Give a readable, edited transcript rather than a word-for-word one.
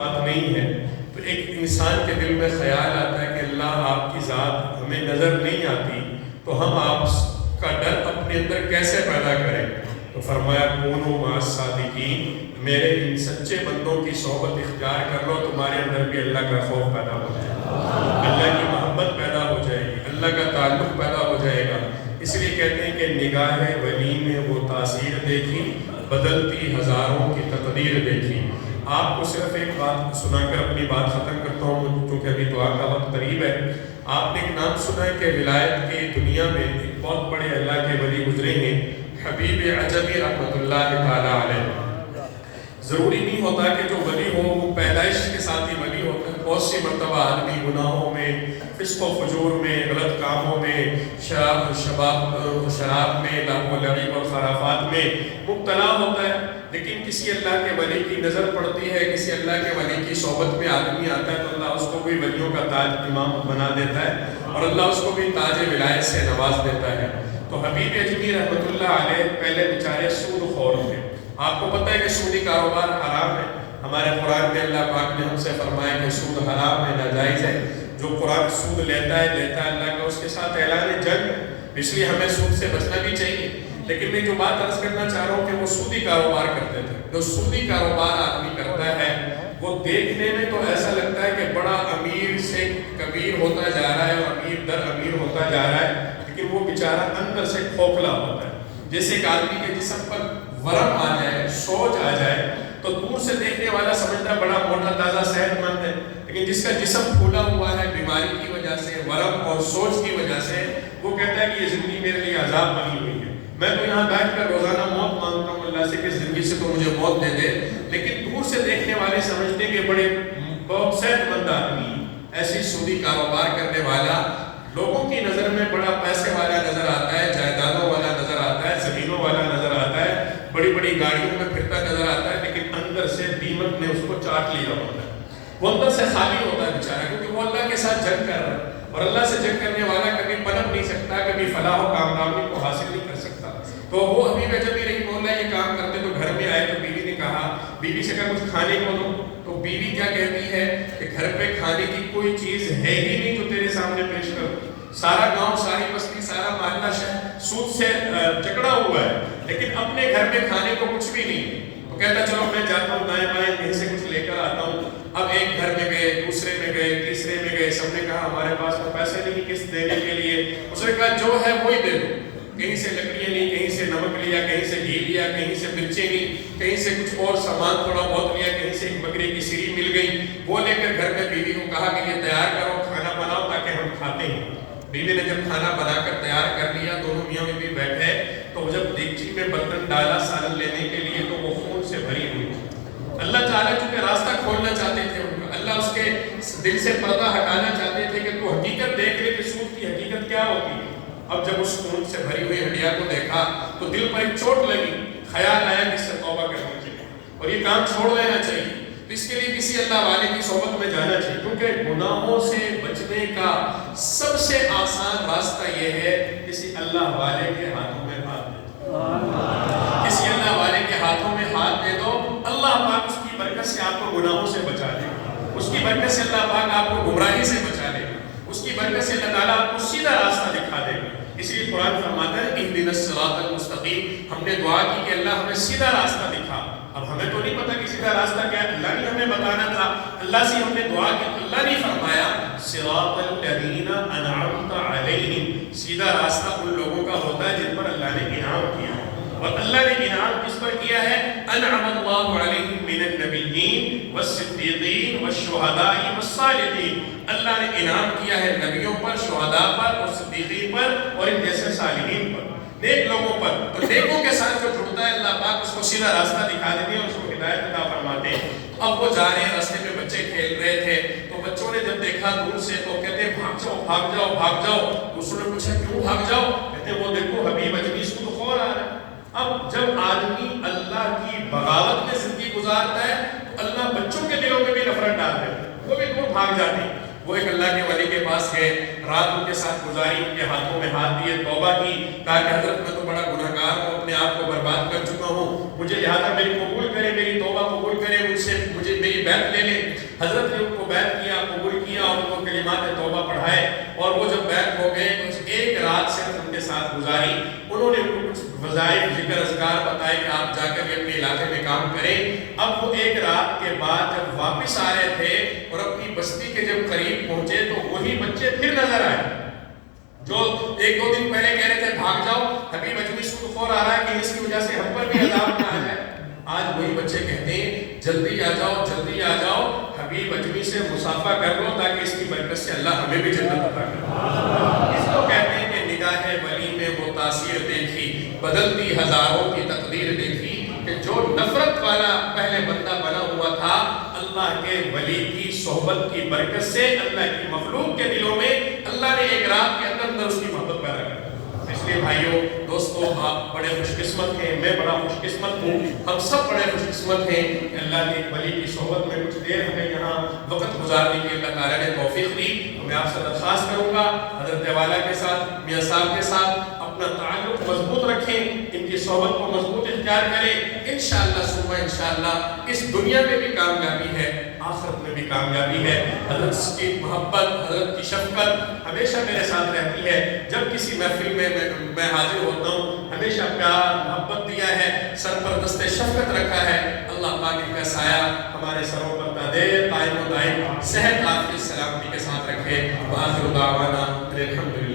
بات نہیں ہے تو ایک انسان کے دل میں خیال آتا ہے کہ اللہ آپ کی ذات ہمیں نظر نہیں آتی تو ہم آپ کا ڈر اپنے اندر کیسے پیدا کریں. تو فرمایا کونوا مع الصادقین، میرے ان سچے بندوں کی صحبت اختیار کر لو، تمہارے اندر بھی اللہ کا خوف پیدا ہو جائے گا، اللہ کی محبت پیدا ہو جائے گی، اللہ کا تعلق پیدا ہو جائے گا. اس لیے کہتے ہیں کہ نگاہ ولی میں وہ تاثیر دیکھی، بدلتی ہزاروں کی تقدیر دیکھی. آپ کو صرف ایک بات سنا کر اپنی بات ختم کرتا ہوں کیونکہ ابھی دعا کا وقت قریب ہے. آپ نے ایک نام سنا ہے کہ ولایت کی دنیا میں ایک بہت بڑے اللہ کے ولی گزرے ہیں، حبیب عجمی رحمۃ اللہ تعالی علیہ. ضروری نہیں ہوتا کہ جو ولی ہو وہ پیدائش کے ساتھ ہی ولی ہوتا ہے. بہت سی مرتبہ آدمی گناہوں میں، فسق و فجور میں، غلط کاموں میں، شراب میں، لہو و لعب اور خرافات میں مبتلا ہوتا ہے. لیکن کسی اللہ کے ولی کی نظر پڑتی ہے، کسی اللہ کے ولی کی صحبت میں آدمی آتا ہے تو اللہ اس کو بھی ولیوں کا تاج امام بنا دیتا ہے اور اللہ اس کو بھی تاج ولایت سے نواز دیتا ہے. تو حبیب اجمی رحمۃ اللہ علیہ پہلے بیچارے سود خور تھے. آپ کو پتہ ہے کہ سودی کاروبار حرام ہے. ہمارے قرآن میں اللہ پاک نے ہم سے فرمایا کہ سود حرام ہے، ناجائز ہے. جو قرآن سود لیتا ہے اللہ کا اس کے ساتھ اعلان جنگ ہے، اس لیے ہمیں سود سے بچنا بھی چاہیے. لیکن میں جو بات عرض کرنا چاہ رہا ہوں کہ وہ سودی کاروبار کرتے تھے. جو سودی کاروبار آدمی کرتا ہے وہ دیکھنے میں تو ایسا لگتا ہے کہ بڑا امیر سے کبیر ہوتا جا رہا ہے اور امیر در امیر ہوتا جا رہا ہے، لیکن وہ بیچارہ اندر سے کھوکھلا ہوتا ہے. جیسے ایک آدمی کے جسم پر ورم آ جائے، سوج آ جائے تو دور سے دیکھنے والا سمجھتا ہے بڑا موٹا تازہ صحت مند ہے، لیکن جس کا جسم پھولا ہوا ہے بیماری کی وجہ سے، ورم اور سوج کی وجہ سے، وہ کہتا ہے کہ یہ زندگی میرے لیے عذاب بنی ہوئی ہے. میں تو یہاں بیٹھ کر روزانہ موت مانگتا ہوں اللہ سے کہ زندگی سے تو مجھے موت دے دے، لیکن دور سے دیکھنے والے سمجھتے ہیں کہ بڑے بہت صحت مند آدمی. ایسی سودی کاروبار کرنے والا لوگوں کی نظر میں بڑا پیسے والا نظر آتا ہے، جائیدادوں والا نظر آتا ہے، زمینوں والا نظر آتا ہے، بڑی بڑی گاڑیوں میں پھرتا نظر آتا ہے، لیکن اندر سے دیمک نے اس کو چاٹ لیا ہوتا ہے. وہ اندر سے خالی ہوتا ہے بیچارہ، کیونکہ وہ اللہ کے ساتھ جنگ کر رہا ہے اور اللہ سے جنگ کرنے والا کبھی پنپ نہیں سکتا، کبھی فلاح و کامیابی کو حاصل نہیں کر سکتا. تو وہ حبیب اجمی رحمہ اللہ یہ کام کرتے تو گھر میں آئے تو بیوی نے کہا، بیوی سے کہا کچھ کھانے کو دو. تو بیوی کیا کہتی ہے کہ گھر پہ کھانے کی کوئی چیز ہے ہی نہیں جو تیرے سامنے پیش کرو. سارا گاؤں، ساری بستی، سارا محلہ شہر سود سے جکڑا ہوا ہے، لیکن اپنے گھر میں کھانے کو کچھ بھی نہیں ہے. تو کہتا چلو میں جاتا ہوں دائیں بائیں کہیں سے کچھ لے کر آتا ہوں. اب ایک گھر میں گئے، دوسرے میں گئے، تیسرے میں گئے، سب نے کہا ہمارے پاس تو پیسے نہیں قسط دینے کے لیے. اس نے کہا جو ہے وہی دے دو. کہیں سے لکڑیاں نہیں، کہیں سے نمک لیا، کہیں سے گھی لیا، کہیں سے مرچیں لی، کہیں سے کچھ اور سامان تھوڑا بہت لیا، کہیں سے ایک بکری کی سری مل گئی. وہ لے کر گھر میں بیوی کو کہا کہ یہ تیار کرو، کھانا بناؤ تاکہ ہم کھاتے ہیں. بیوی نے جب کھانا بنا کر تیار کر لیا، دونوں میاں بیوی بیٹھے تو جب دیگچی میں برتن ڈالا سالن لینے کے لیے تو وہ خون سے بھری ہوئی. اللہ تعالیٰ چونکہ راستہ کھولنا چاہتے تھے ان کا، اللہ اس کے دل سے پردہ ہٹانا چاہتے تھے کہ تو حقیقت دیکھ لے کہ سود کی حقیقت کیا ہوتی ہے. اب جب اس خون سے بھری ہوئی ہڈیا کو دیکھا تو دل پر ایک چوٹ لگی، خیال آیا کہ اس سے توبہ کرنی چاہیے اور یہ کام چھوڑ دینا چاہیے. تو اس کے لیے کسی اللہ والے کی صحبت میں جانا چاہیے، کیونکہ گناہوں سے بچنے کا سب سے آسان راستہ یہ ہے کسی اللہ والے کے ہاتھوں میں ہاتھ دے دو. کسی اللہ والے کے ہاتھوں میں ہاتھ دے دو، اللہ پاک اس کی برکت سے آپ کو گناہوں سے بچا لے گا. اس کی برکت سے اللہ پاک آپ کو گمراہی سے بچا لے گا. اس کی برکت سے اللہ تعالیٰ آپ کو سیدھا راستہ دکھا دے گا. اس لیے قرآن فرماتا ہے اہدنا الصراط المستقیم. ہم نے دعا کی کہ اللہ ہمیں سیدھا راستہ دکھا. اب ہمیں تو نہیں پتا کہ سیدھا راستہ کیا ہے، اللہ نے ہمیں بتانا تھا. اللہ سے ہم نے دعا کی تو اللہ نے فرمایا صراط الذین انعمت علیہم. سیدھا راستہ ان لوگوں کا ہوتا ہے جن پر اللہ نے انعام کیا. اور اللہ نے انعام کس پر کیا ہے؟ انعم اللہ علیہم من النبیین والصدیقین والشہداء والصالحین. اللہ نے انعام کیا ہے نبیوں پر، شہداء پر اور صدیقین پر اور ان جیسے صالحین پر، نیک لوگوں پر. تو نیکوں کے ساتھ جو جڑتا ہے اللہ پاک اس کو سیدھا راستہ دکھا دیتے ہیں اور اس کو ہدایت عطا فرماتے ہیں. اب وہ جا رہے ہیں، راستے میں بچے کھیل رہے تھے تو بچوں نے جب دیکھا دور سے تو کہتے ہیں بھاگ جاؤ بھاگ جاؤ بھاگ جاؤ. دوسروں نے پوچھا کیوں بھاگ جاؤ؟ کہتے ہیں وہ دیکھو حبیب اجمی سود خور آ رہا ہے. اب جب آدمی اللہ کی بغاوت میں زندگی گزارتا ہے تو اللہ بچوں کے دلوں میں بھی نفرت ڈال دیتا ہے، وہ بھی دور بھاگ جاتے ہیں. وہ ایک اللہ کے ولی کے پاس گئے، رات ان کے ساتھ گزاری، ان کے ہاتھوں میں ہاتھ دیے، توبہ کی، کہا کہ حضرت میں تو بڑا گناہگار ہوں، اپنے آپ کو برباد کر چکا ہوں، مجھے لہٰذا میری قبول کرے، میری توبہ قبول کرے، مجھ سے مجھے میری بیعت لے لیں. حضرت نے ان کو بیعت کیا، قبول کیا اور ان کو کلمات توبہ پڑھائے، اور وہ جب بیعت ہو گئے تو ایک رات صرف ان کے ساتھ گزاری، انہوں نے ان کو کچھ وظائف ذکر اذکار بتائے کہ آپ جا کر اپنے علاقے میں کام کریں۔ اب وہ ایک رات کے بعد جب واپس آ رہے تھے اور اپنی بستی کے جب قریب پہنچے تو وہی بچے پھر نظر آئے جو ایک دو دن پہلے کہہ رہے تھے بھاگ جاؤ، حبیب اجمی سود خور آ رہا ہے کہ اس کی وجہ سے ہم پر بھی عذاب نہ آ جائے۔ آج وہی بچے کہتے ہیں جلدی آ جاؤ، جلدی آ جاؤ، حبیب اجمی سے مصافحہ کر لو تاکہ اس کی برکت سے اللہ ہمیں بھی جنت عطا کرے۔ اس کو کہتے ہیں کہ نگاہ ولی میں وہ تاثیر دیکھی، بدلتی ہزاروں کی تقدیر دیکھی، کہ جو نفرت والا پہلے بندہ بنا ہوا تھا، اللہ کے ولی کی صحبت کی برکت سے اللہ کی مخلوق کے دلوں میں اللہ نے ایک رات کے اندر اس کی محبت پیدا کر دی۔ اس لیے بھائیوں دوستو، آپ بڑے خوش قسمت ہیں، میں بڑا خوش قسمت ہوں، ہم سب بڑے خوش قسمت ہیں کہ اللہ کے ولی کی صحبت میں کچھ دیر ہمیں یہاں وقت گزارنے کی اللہ تعالیٰ نے توفیق دی۔ میں آپ سے درخواست کروں گا حضرت والا کے ساتھ، میاں صاحب کے ساتھ اپنا تعلق مضبوط رکھیں، ان کی صحبت کو مضبوط اختیار کریں، انشاءاللہ ثم انشاءاللہ اس دنیا میں بھی کامیابی ہے، آخرت میں بھی کامیابی ہے۔ حضرت کی محبت، حضرت کی شفقت ہمیشہ میرے ساتھ رہتی ہے، جب کسی محفل میں میں حاضر ہوتا ہوں ہمیشہ پیار محبت دیا ہے، سر پر دست شفقت رکھا ہے۔ اللہ پاک ان کا سایہ ہمارے سروں پر دائم و دائم صحت عافیت سلامتی کے ساتھ رکھے۔ وآخر دعوانا الحمدللہ۔